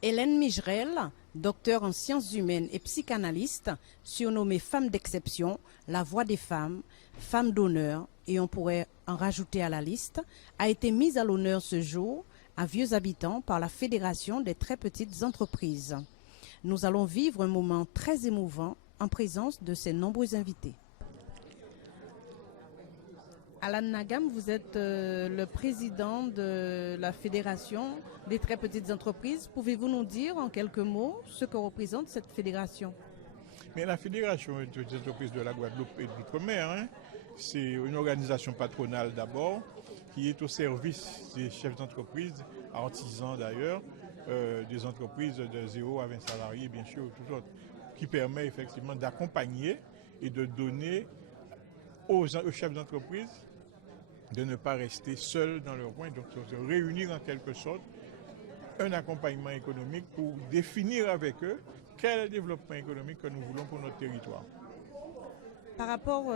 Hélène Migerel, docteure en sciences humaines et psychanalyste, surnommée femme d'exception, la voix des femmes, femme d'honneur, et on pourrait en rajouter à la liste, a été mise à l'honneur ce jour à Vieux Habitants par la Fédération des très petites entreprises. Nous allons vivre un moment très émouvant en présence de ces nombreux invités. Alan Nagam, vous êtes le président de la Fédération des très petites entreprises. Pouvez-vous nous dire en quelques mots ce que représente cette fédération? Mais la Fédération des entreprises de la Guadeloupe et de l'Outre-mer, c'est une organisation patronale d'abord qui est au service des chefs d'entreprise, artisans d'ailleurs, des entreprises de 0 à 20 salariés, bien sûr, tout autre, qui permet effectivement d'accompagner et de donner aux chefs d'entreprise de ne pas rester seuls dans leur coin, donc de réunir en quelque sorte un accompagnement économique pour définir avec eux quel développement économique que nous voulons pour notre territoire. Par rapport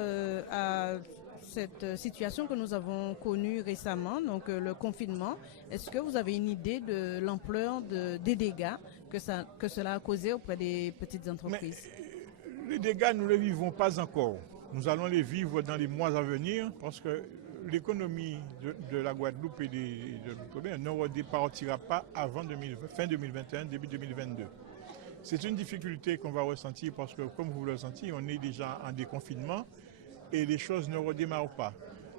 à cette situation que nous avons connue récemment, donc le confinement, est-ce que vous avez une idée de l'ampleur des dégâts que cela a causé auprès des petites entreprises? Mais les dégâts, nous ne les vivons pas encore. Nous allons les vivre dans les mois à venir parce que l'économie de la Guadeloupe et de l'Outre-mer ne repartira pas avant fin 2021, début 2022. C'est une difficulté qu'on va ressentir parce que, comme vous le ressentez, on est déjà en déconfinement et les choses ne redémarrent pas.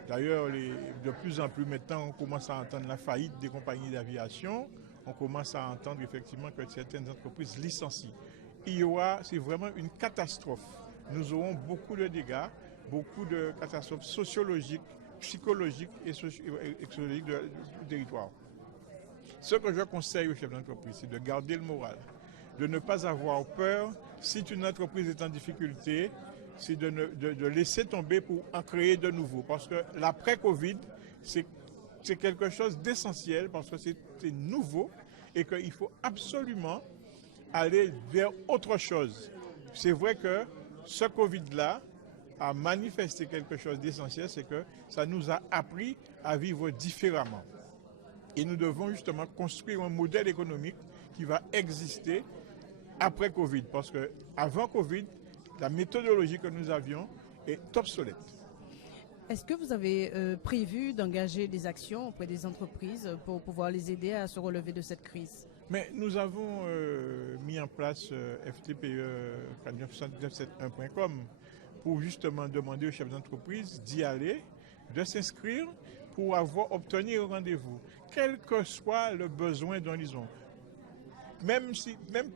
D'ailleurs, de plus en plus maintenant, on commence à entendre la faillite des compagnies d'aviation, on commence à entendre effectivement que certaines entreprises licencient. C'est vraiment une catastrophe. Nous aurons beaucoup de dégâts, beaucoup de catastrophes sociologiques, psychologiques et sociologiques du territoire. Ce que je conseille aux chefs d'entreprise, c'est de garder le moral, de ne pas avoir peur. Si une entreprise est en difficulté, c'est de laisser tomber pour en créer de nouveau. Parce que l'après-Covid, c'est quelque chose d'essentiel parce que c'est nouveau et qu'il faut absolument aller vers autre chose. C'est vrai que ce Covid-là a manifesté quelque chose d'essentiel, c'est que ça nous a appris à vivre différemment. Et nous devons justement construire un modèle économique qui va exister après Covid. Parce qu'avant Covid, la méthodologie que nous avions est obsolète. Est-ce que vous avez prévu d'engager des actions auprès des entreprises pour pouvoir les aider à se relever de cette crise? Mais nous avons mis en place FTPE 497.1.com pour justement demander aux chefs d'entreprise d'y aller, de s'inscrire pour obtenir un rendez-vous, quel que soit le besoin dont ils ont. Même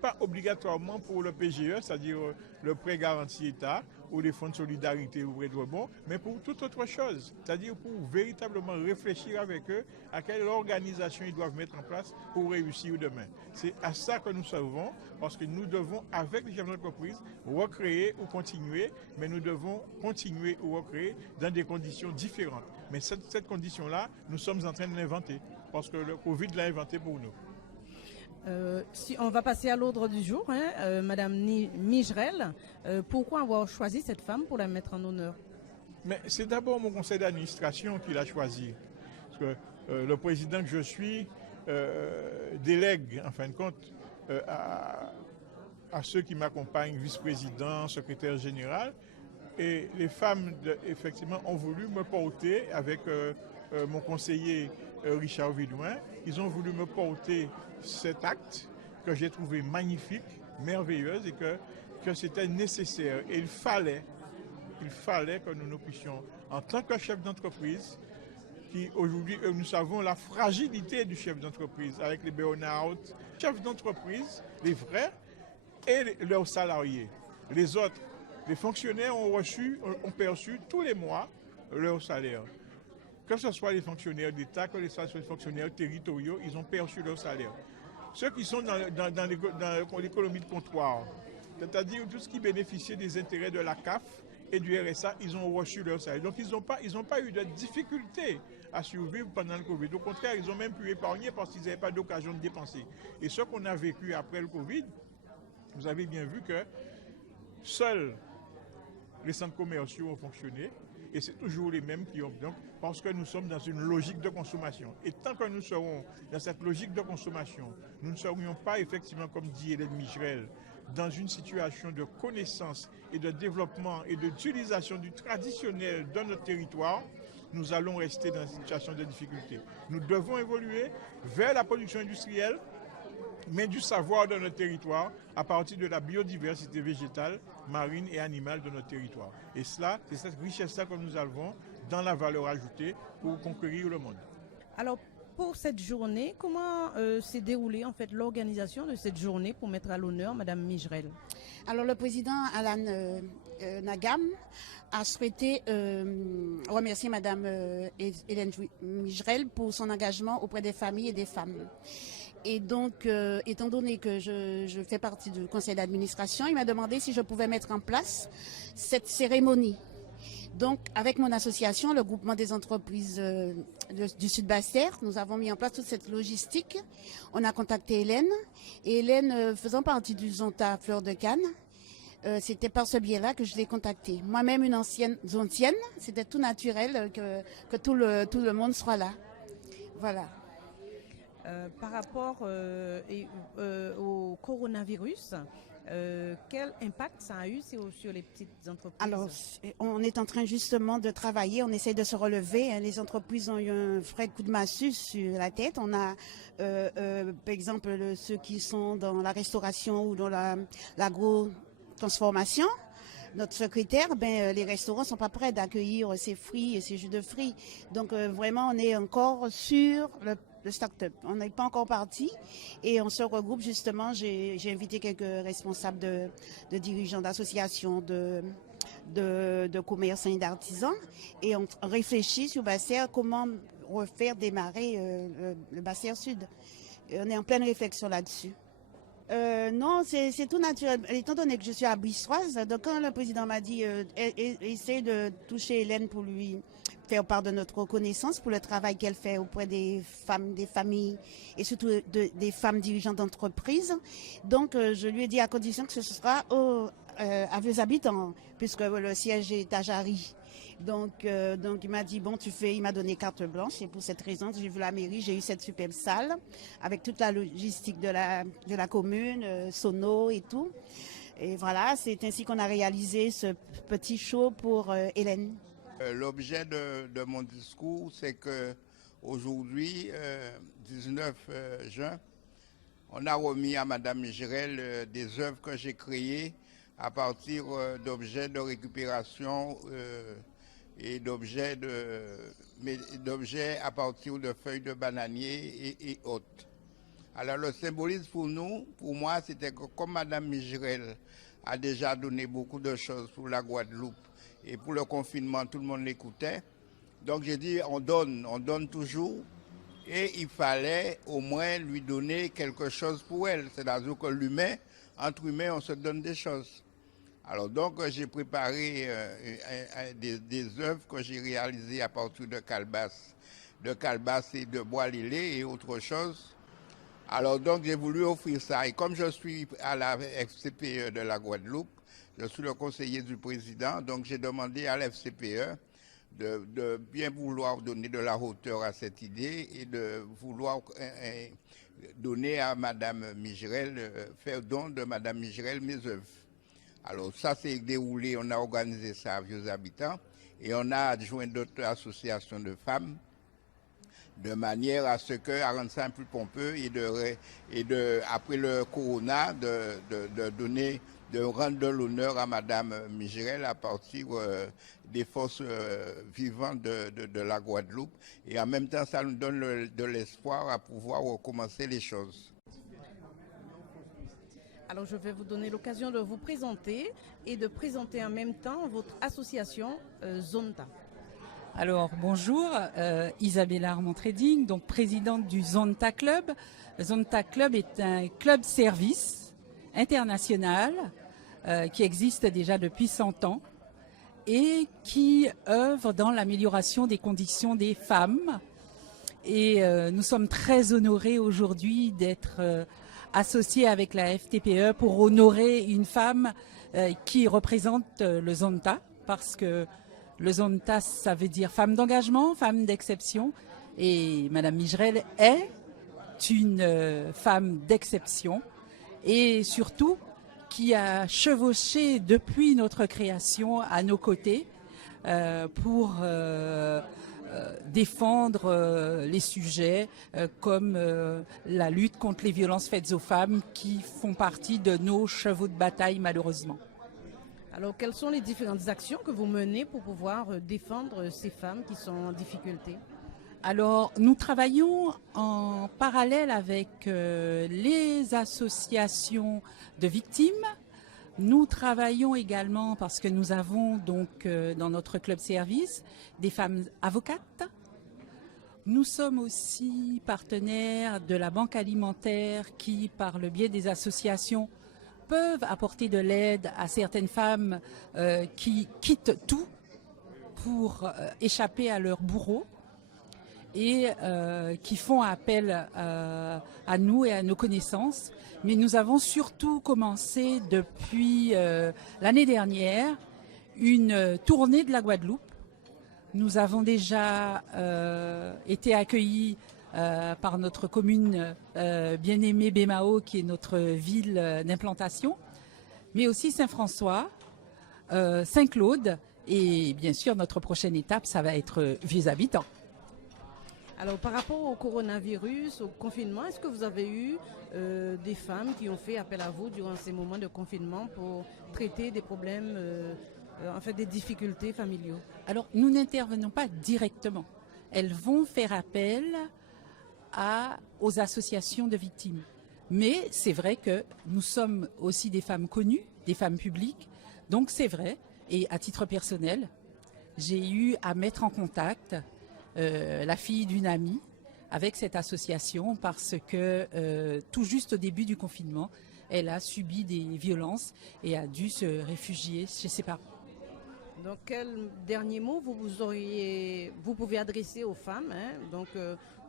pas obligatoirement pour le PGE, c'est-à-dire le prêt garanti État ou les fonds de solidarité ou prêt de rebond, mais pour toute autre chose, c'est-à-dire pour véritablement réfléchir avec eux à quelle organisation ils doivent mettre en place pour réussir demain. C'est à ça que nous servons, parce que nous devons, avec les chefs d'entreprise, recréer ou continuer, mais nous devons continuer ou recréer dans des conditions différentes. Mais cette condition-là, nous sommes en train de l'inventer, parce que le Covid l'a inventé pour nous. Si on va passer à l'ordre du jour, Madame Migerel, pourquoi avoir choisi cette femme pour la mettre en honneur? Mais c'est d'abord mon conseil d'administration qui l'a choisi. Parce que le président que je suis délègue, en fin de compte, à ceux qui m'accompagnent, vice-président, secrétaire général. Et les femmes, effectivement, ont voulu me porter avec mon conseiller Richard Vidouin. Ils ont voulu me porter cet acte que j'ai trouvé magnifique, merveilleuse et que c'était nécessaire. Et il fallait que nous puissions, en tant que chef d'entreprise, qui aujourd'hui, nous savons la fragilité du chef d'entreprise avec les burn-out, chefs d'entreprise, les vrais, et leurs salariés. Les autres, les fonctionnaires ont perçu tous les mois leur salaire. Que ce soit les fonctionnaires d'État, que ce soit les fonctionnaires territoriaux, ils ont perçu leur salaire. Ceux qui sont dans l'économie de comptoir, c'est-à-dire tout ce qui bénéficiait des intérêts de la CAF et du RSA, ils ont reçu leur salaire. Donc ils n'ont pas eu de difficulté à survivre pendant le Covid. Au contraire, ils ont même pu épargner parce qu'ils n'avaient pas d'occasion de dépenser. Et ce qu'on a vécu après le Covid, vous avez bien vu que seuls les centres commerciaux ont fonctionné et c'est toujours les mêmes qui ont. Donc parce que nous sommes dans une logique de consommation. Et tant que nous serons dans cette logique de consommation, nous ne serions pas effectivement, comme dit Hélène Micherel, dans une situation de connaissance et de développement et d'utilisation du traditionnel dans notre territoire, nous allons rester dans une situation de difficulté. Nous devons évoluer vers la production industrielle, mais du savoir de notre territoire à partir de la biodiversité végétale, marine et animale de notre territoire. Et cela, c'est cette richesse-là que nous avons dans la valeur ajoutée pour conquérir le monde. Alors, pour cette journée, comment s'est déroulée en fait l'organisation de cette journée pour mettre à l'honneur Madame Micherel? Alors, le président Alan Nagam a souhaité remercier Madame Hélène Micherel pour son engagement auprès des familles et des femmes. Et donc, étant donné que je fais partie du conseil d'administration, il m'a demandé si je pouvais mettre en place cette cérémonie. Donc, avec mon association, le groupement des entreprises du Sud-Basse-Terre, nous avons mis en place toute cette logistique. On a contacté Hélène. Et Hélène, faisant partie du Zonta Fleur de Cannes, c'était par ce biais-là que je l'ai contactée. Moi-même, une ancienne zontienne, c'était tout naturel que tout le monde soit là. Voilà. Par rapport au coronavirus, quel impact ça a eu sur les petites entreprises? Alors, on est en train justement de travailler, on essaie de se relever. Les entreprises ont eu un vrai coup de massue sur la tête. On a, par exemple, ceux qui sont dans la restauration ou dans l'agro-transformation. Notre secrétaire, les restaurants ne sont pas prêts d'accueillir ces fruits et ces jus de fruits. Donc, vraiment, on est encore sur le start-up. On n'est pas encore parti et on se regroupe justement. J'ai invité quelques responsables de dirigeants d'associations, de commerçants et d'artisans et on réfléchit sur Basse-Terre comment refaire démarrer le Basse-Terre Sud. Et on est en pleine réflexion là-dessus. Non, c'est tout naturel. Étant donné que je suis à Bistroise, donc quand le président m'a dit essaye de toucher Hélène pour lui faire part de notre reconnaissance pour le travail qu'elle fait auprès des femmes, des familles et surtout des femmes dirigeantes d'entreprise. Donc, je lui ai dit à condition que ce sera à Vieux Habitants, puisque le siège est à Jarry. Donc il m'a dit, bon, il m'a donné carte blanche et pour cette raison, j'ai vu la mairie, j'ai eu cette superbe salle avec toute la logistique de la commune, sono et tout. Et voilà, c'est ainsi qu'on a réalisé ce petit show pour Hélène. L'objet de mon discours, c'est que aujourd'hui, 19 juin, on a remis à Madame Micherel des œuvres que j'ai créées à partir d'objets de récupération et d'objets à partir de feuilles de bananier et autres. Alors le symbolisme pour moi, c'était que comme Madame Micherel a déjà donné beaucoup de choses pour la Guadeloupe, et pour le confinement, tout le monde l'écoutait. Donc j'ai dit, on donne toujours. Et il fallait au moins lui donner quelque chose pour elle. C'est-à-dire que entre humains, on se donne des choses. Alors donc j'ai préparé des œuvres que j'ai réalisées à partir de calebasse et de bois lilé et autre chose. Alors donc j'ai voulu offrir ça. Et comme je suis à la FCPE de la Guadeloupe, je suis le conseiller du président, donc j'ai demandé à l'FCPE de bien vouloir donner de la hauteur à cette idée et de vouloir donner à Madame Micherel, faire don de Madame Micherel mes œuvres. Alors ça s'est déroulé, on a organisé ça à Vieux Habitants et on a adjoint d'autres associations de femmes de manière à ce que, à rendre ça un peu plus pompeux et après le corona, de rendre de l'honneur à Madame Micherel à partir des forces vivantes de la Guadeloupe. Et en même temps, ça nous donne de l'espoir à pouvoir recommencer les choses. Alors, je vais vous donner l'occasion de vous présenter et de présenter en même temps votre association Zonta. Alors, bonjour, Isabella Armand-Trading, donc présidente du Zonta Club. Le Zonta Club est un club service international qui existe déjà depuis 100 ans et qui œuvre dans l'amélioration des conditions des femmes. Et nous sommes très honorés aujourd'hui d'être associés avec la FTPE pour honorer une femme qui représente le Zonta, parce que Le Zonta, ça veut dire femme d'engagement, femme d'exception. Et Madame Migerel est une femme d'exception et surtout qui a chevauché depuis notre création à nos côtés pour défendre les sujets comme la lutte contre les violences faites aux femmes qui font partie de nos chevaux de bataille malheureusement. Alors, quelles sont les différentes actions que vous menez pour pouvoir défendre ces femmes qui sont en difficulté? Alors, nous travaillons en parallèle avec les associations de victimes. Nous travaillons également parce que nous avons donc dans notre club service des femmes avocates. Nous sommes aussi partenaires de la Banque alimentaire qui, par le biais des associations, peuvent apporter de l'aide à certaines femmes qui quittent tout pour échapper à leur bourreau et qui font appel à nous et à nos connaissances. Mais nous avons surtout commencé depuis l'année dernière une tournée de la Guadeloupe. Nous avons déjà été accueillis par notre commune bien-aimée Bémao, qui est notre ville d'implantation, mais aussi Saint-François, Saint-Claude, et bien sûr notre prochaine étape, ça va être Vieux-Habitants. Alors, par rapport au coronavirus, au confinement, est-ce que vous avez eu des femmes qui ont fait appel à vous durant ces moments de confinement pour traiter des problèmes, en fait des difficultés familiaux? Alors, nous n'intervenons pas directement. Elles vont faire appel aux associations de victimes. Mais c'est vrai que nous sommes aussi des femmes connues, des femmes publiques. Donc c'est vrai, et à titre personnel, j'ai eu à mettre en contact la fille d'une amie avec cette association parce que tout juste au début du confinement, elle a subi des violences et a dû se réfugier chez ses parents. Donc, quel dernier mot vous pouvez adresser aux femmes, donc,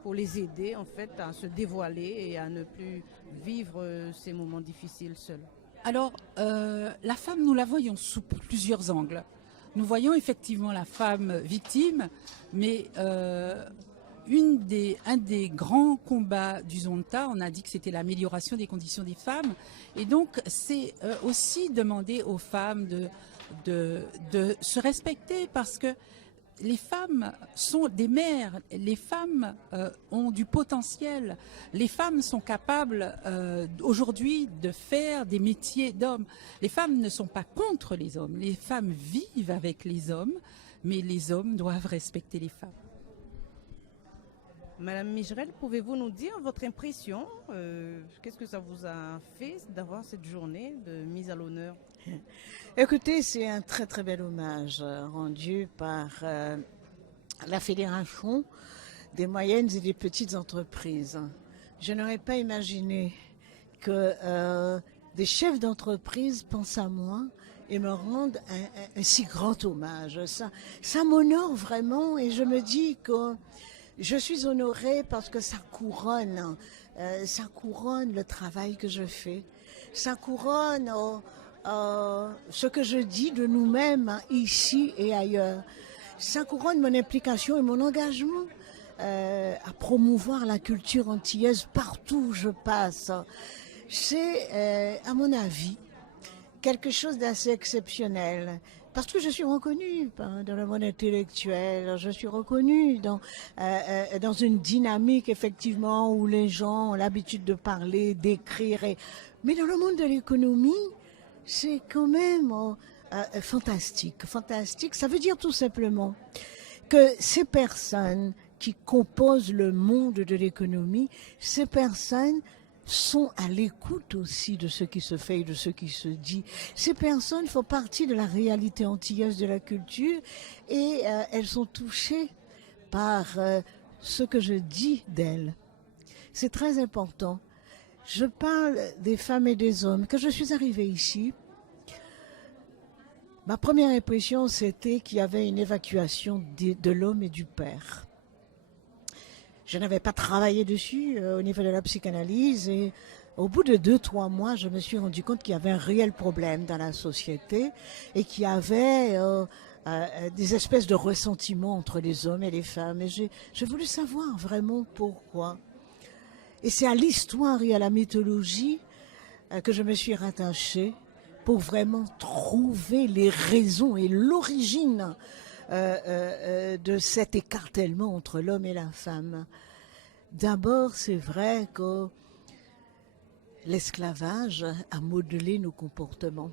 pour les aider en fait à se dévoiler et à ne plus vivre ces moments difficiles seules? Alors, la femme, nous la voyons sous plusieurs angles. Nous voyons effectivement la femme victime, mais un des grands combats du Zonta, on a dit que c'était l'amélioration des conditions des femmes. Et donc, c'est aussi demander aux femmes de se respecter parce que les femmes sont des mères, les femmes ont du potentiel, les femmes sont capables aujourd'hui de faire des métiers d'hommes. Les femmes ne sont pas contre les hommes, les femmes vivent avec les hommes, mais les hommes doivent respecter les femmes. Madame Migerel, pouvez-vous nous dire votre impression? Qu'est-ce que ça vous a fait d'avoir cette journée de mise à l'honneur? Écoutez, c'est un très très bel hommage rendu par la Fédération des moyennes et des petites entreprises. Je n'aurais pas imaginé que des chefs d'entreprise pensent à moi et me rendent un si grand hommage. Ça m'honore vraiment et je me dis que je suis honorée parce que ça couronne le travail que je fais, ça couronne ce que je dis de nous-mêmes ici et ailleurs. Ça couronne mon implication et mon engagement à promouvoir la culture antillaise partout où je passe. C'est, à mon avis, quelque chose d'assez exceptionnel. Parce que je suis reconnue dans le monde intellectuel, je suis reconnue dans une dynamique effectivement où les gens ont l'habitude de parler, d'écrire. Mais dans le monde de l'économie, c'est quand même fantastique. Fantastique, ça veut dire tout simplement que ces personnes qui composent le monde de l'économie, ces personnes sont à l'écoute aussi de ce qui se fait et de ce qui se dit. Ces personnes font partie de la réalité antillaise de la culture et elles sont touchées par ce que je dis d'elles. C'est très important. Je parle des femmes et des hommes. Quand je suis arrivée ici, ma première impression, c'était qu'il y avait une évacuation de l'homme et du père. Je n'avais pas travaillé dessus au niveau de la psychanalyse et au bout de 2-3 mois, je me suis rendu compte qu'il y avait un réel problème dans la société et qu'il y avait des espèces de ressentiments entre les hommes et les femmes. Et j'ai voulu savoir vraiment pourquoi. Et c'est à l'histoire et à la mythologie que je me suis rattachée pour vraiment trouver les raisons et l'origine de cet écartèlement entre l'homme et la femme. D'abord, c'est vrai que l'esclavage a modelé nos comportements.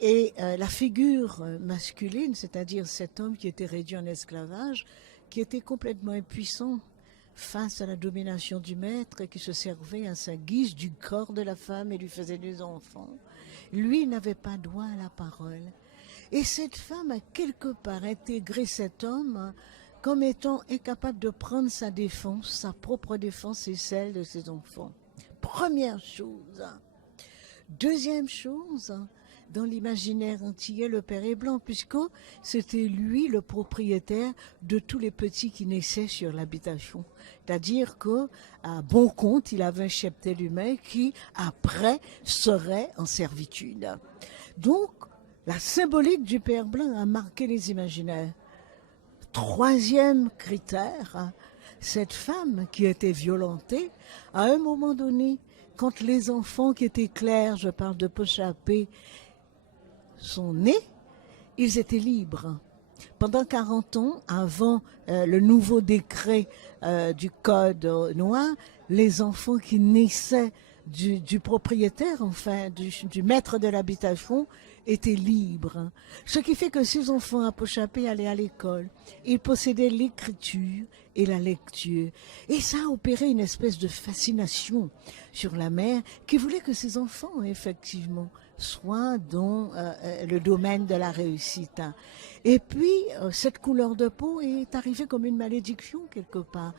Et la figure masculine, c'est-à-dire cet homme qui était réduit en esclavage, qui était complètement impuissant face à la domination du maître et qui se servait à sa guise du corps de la femme et lui faisait des enfants, lui n'avait pas droit à la parole. Et cette femme a quelque part intégré cet homme comme étant incapable de prendre sa défense, sa propre défense et celle de ses enfants. Première chose. Deuxième chose, dans l'imaginaire antillais, le père est blanc, puisque c'était lui le propriétaire de tous les petits qui naissaient sur l'habitation. C'est-à-dire qu'à bon compte, il avait un cheptel humain qui, après, serait en servitude. Donc, la symbolique du père blanc a marqué les imaginaires. Troisième critère, cette femme qui était violentée, à un moment donné, quand les enfants qui étaient clairs, je parle de Pochapé, sont nés, ils étaient libres. Pendant 40 ans, avant le nouveau décret du Code noir, les enfants qui naissaient du propriétaire, enfin, du maître de l'habitation, étaient libres. Ce qui fait que ces enfants à Pochapé allaient à l'école. Ils possédaient l'écriture et la lecture. Et ça a opéré une espèce de fascination sur la mère qui voulait que ses enfants, effectivement, soient dans le domaine de la réussite. Et puis, cette couleur de peau est arrivée comme une malédiction quelque part.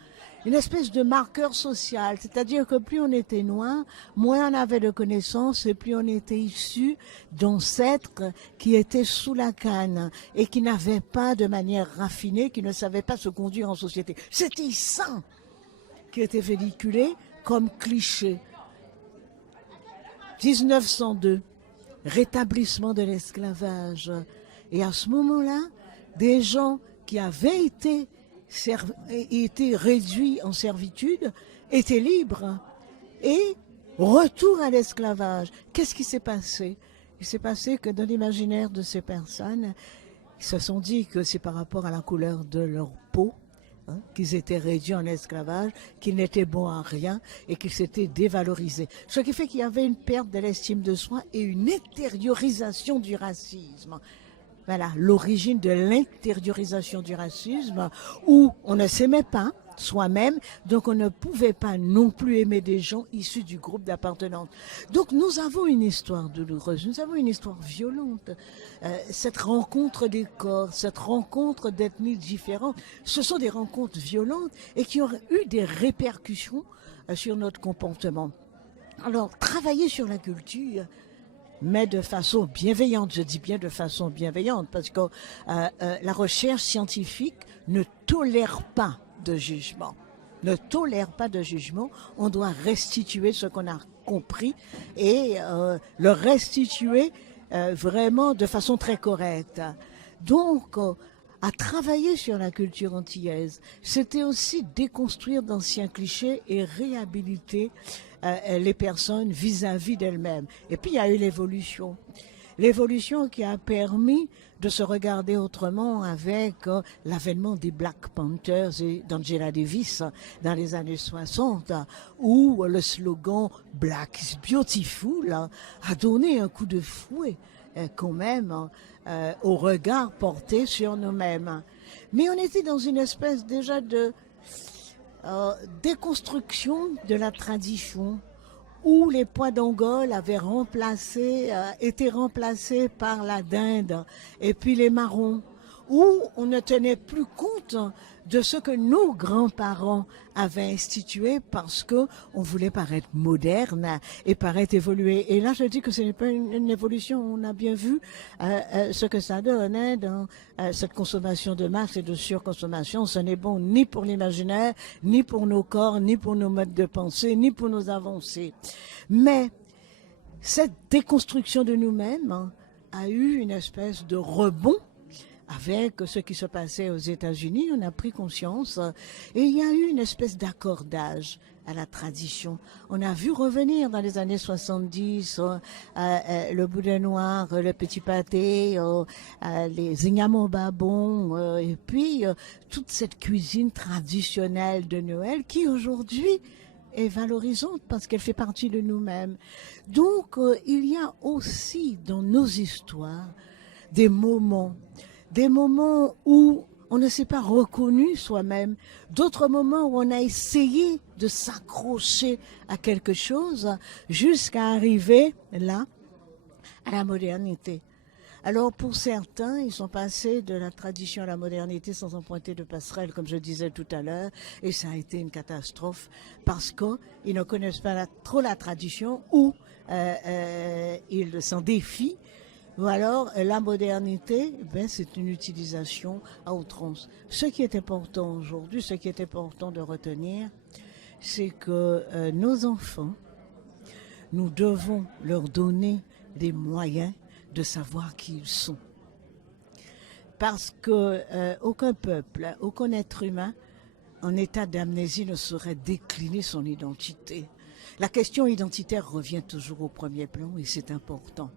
Une espèce de marqueur social, c'est-à-dire que plus on était noir, moins on avait de connaissances et plus on était issu d'ancêtres qui étaient sous la canne et qui n'avaient pas de manière raffinée, qui ne savaient pas se conduire en société. C'était ça qui était véhiculé comme cliché. 1902, rétablissement de l'esclavage. Et à ce moment-là, des gens qui avaient été réduits en servitude étaient libres. Et retour à l'esclavage. Qu'est-ce qui s'est passé? Il s'est passé que dans l'imaginaire de ces personnes, ils se sont dit que c'est par rapport à la couleur de leur peau, qu'ils étaient réduits en esclavage, qu'ils n'étaient bons à rien et qu'ils s'étaient dévalorisés. Ce qui fait qu'il y avait une perte de l'estime de soi et une intériorisation du racisme. Voilà, l'origine de l'intériorisation du racisme, où on ne s'aimait pas soi-même, donc on ne pouvait pas non plus aimer des gens issus du groupe d'appartenance. Donc nous avons une histoire douloureuse, nous avons une histoire violente. Cette rencontre des corps, cette rencontre d'ethnies différentes, ce sont des rencontres violentes et qui ont eu des répercussions sur notre comportement. Alors, travailler sur la culture, mais de façon bienveillante. Je dis bien de façon bienveillante parce que la recherche scientifique ne tolère pas de jugement. Ne tolère pas de jugement. On doit restituer ce qu'on a compris et le restituer vraiment de façon très correcte. Donc, à travailler sur la culture antillaise, c'était aussi déconstruire d'anciens clichés et réhabiliter les personnes vis-à-vis d'elles-mêmes. Et puis il y a eu l'évolution. L'évolution qui a permis de se regarder autrement avec l'avènement des Black Panthers et d'Angela Davis dans les années 60, où le slogan « Black is Beautiful » a donné un coup de fouet quand même au regard porté sur nous-mêmes. Mais on était dans une espèce déjà de déconstruction de la tradition où les pois d'Angole avaient été remplacés par la dinde et puis les marrons, où on ne tenait plus compte de ce que nos grands-parents avaient institué parce que on voulait paraître moderne et paraître évolué. Et là, je dis que ce n'est pas une évolution. On a bien vu ce que ça donne dans cette consommation de masse et de surconsommation. Ce n'est bon ni pour l'imaginaire, ni pour nos corps, ni pour nos modes de pensée, ni pour nos avancées. Mais cette déconstruction de nous-mêmes a eu une espèce de rebond avec ce qui se passait aux États-Unis, on a pris conscience et il y a eu une espèce d'accordage à la tradition. On a vu revenir dans les années 70 le boudin noir, le petit pâté, les ignames babon, et puis toute cette cuisine traditionnelle de Noël qui aujourd'hui est valorisante parce qu'elle fait partie de nous-mêmes. Donc il y a aussi dans nos histoires des moments où on ne s'est pas reconnu soi-même, d'autres moments où on a essayé de s'accrocher à quelque chose jusqu'à arriver là, à la modernité. Alors pour certains, ils sont passés de la tradition à la modernité sans emprunter de passerelle, comme je disais tout à l'heure, et ça a été une catastrophe parce qu'ils ne connaissent pas trop la tradition ou ils s'en défient. Ou alors, la modernité, c'est une utilisation à outrance. Ce qui est important aujourd'hui, ce qui est important de retenir, c'est que nos enfants, nous devons leur donner des moyens de savoir qui ils sont. Parce que aucun peuple, aucun être humain en état d'amnésie ne saurait décliner son identité. La question identitaire revient toujours au premier plan et c'est important.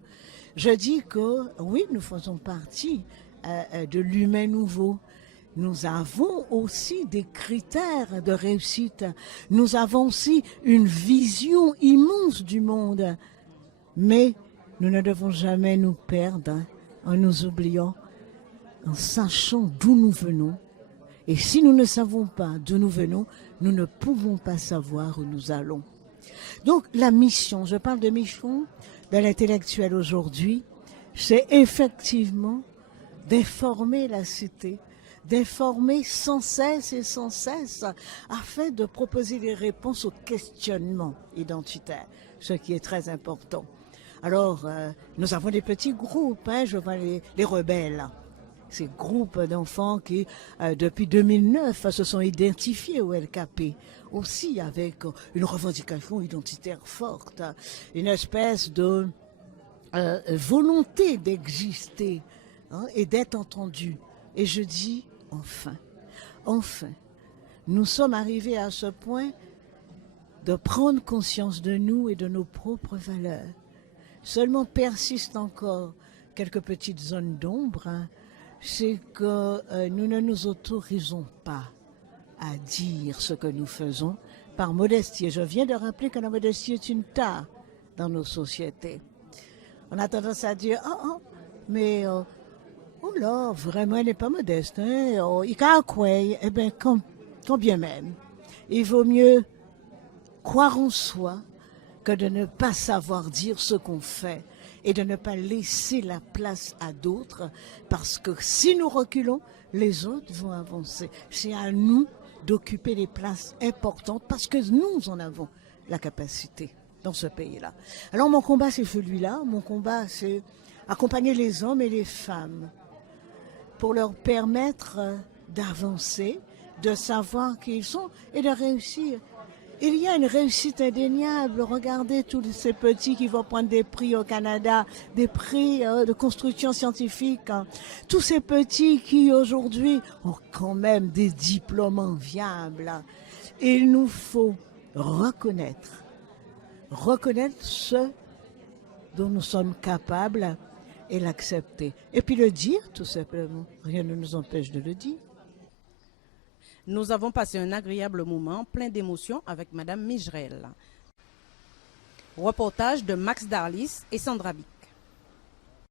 Je dis que oui, nous faisons partie de l'humain nouveau. Nous avons aussi des critères de réussite. Nous avons aussi une vision immense du monde. Mais nous ne devons jamais nous perdre en nous oubliant, en sachant d'où nous venons. Et si nous ne savons pas d'où nous venons, nous ne pouvons pas savoir où nous allons. Donc la mission, je parle de mission de l'intellectuel aujourd'hui, c'est effectivement d'informer la cité, d'informer sans cesse et sans cesse, afin de proposer des réponses aux questionnements identitaires, ce qui est très important. Alors, nous avons des petits groupes, je vois les rebelles, ces groupes d'enfants qui, depuis 2009, se sont identifiés au LKP, aussi avec une revendication identitaire forte, une espèce de volonté d'exister et d'être entendu. Et je dis enfin, nous sommes arrivés à ce point de prendre conscience de nous et de nos propres valeurs. Seulement persistent encore quelques petites zones d'ombre, c'est que nous ne nous autorisons pas à dire ce que nous faisons par modestie. Je viens de rappeler que la modestie est une tare dans nos sociétés. On a tendance à dire mais oh là, vraiment, elle n'est pas modeste. Il a quoi? Eh bien, quand bien même, il vaut mieux croire en soi que de ne pas savoir dire ce qu'on fait et de ne pas laisser la place à d'autres, parce que si nous reculons, les autres vont avancer. C'est à nous d'occuper les places importantes parce que nous en avons la capacité dans ce pays-là. Alors mon combat, c'est celui-là. Mon combat, c'est accompagner les hommes et les femmes pour leur permettre d'avancer, de savoir qui ils sont et de réussir. Il y a une réussite indéniable. Regardez tous ces petits qui vont prendre des prix au Canada, des prix de construction scientifique. Tous ces petits qui aujourd'hui ont quand même des diplômes enviables. Il nous faut reconnaître ce dont nous sommes capables et l'accepter. Et puis le dire, tout simplement. Rien ne nous empêche de le dire. Nous avons passé un agréable moment plein d'émotions avec Madame Mijrel. Reportage de Max Darlis et Sandra Bic.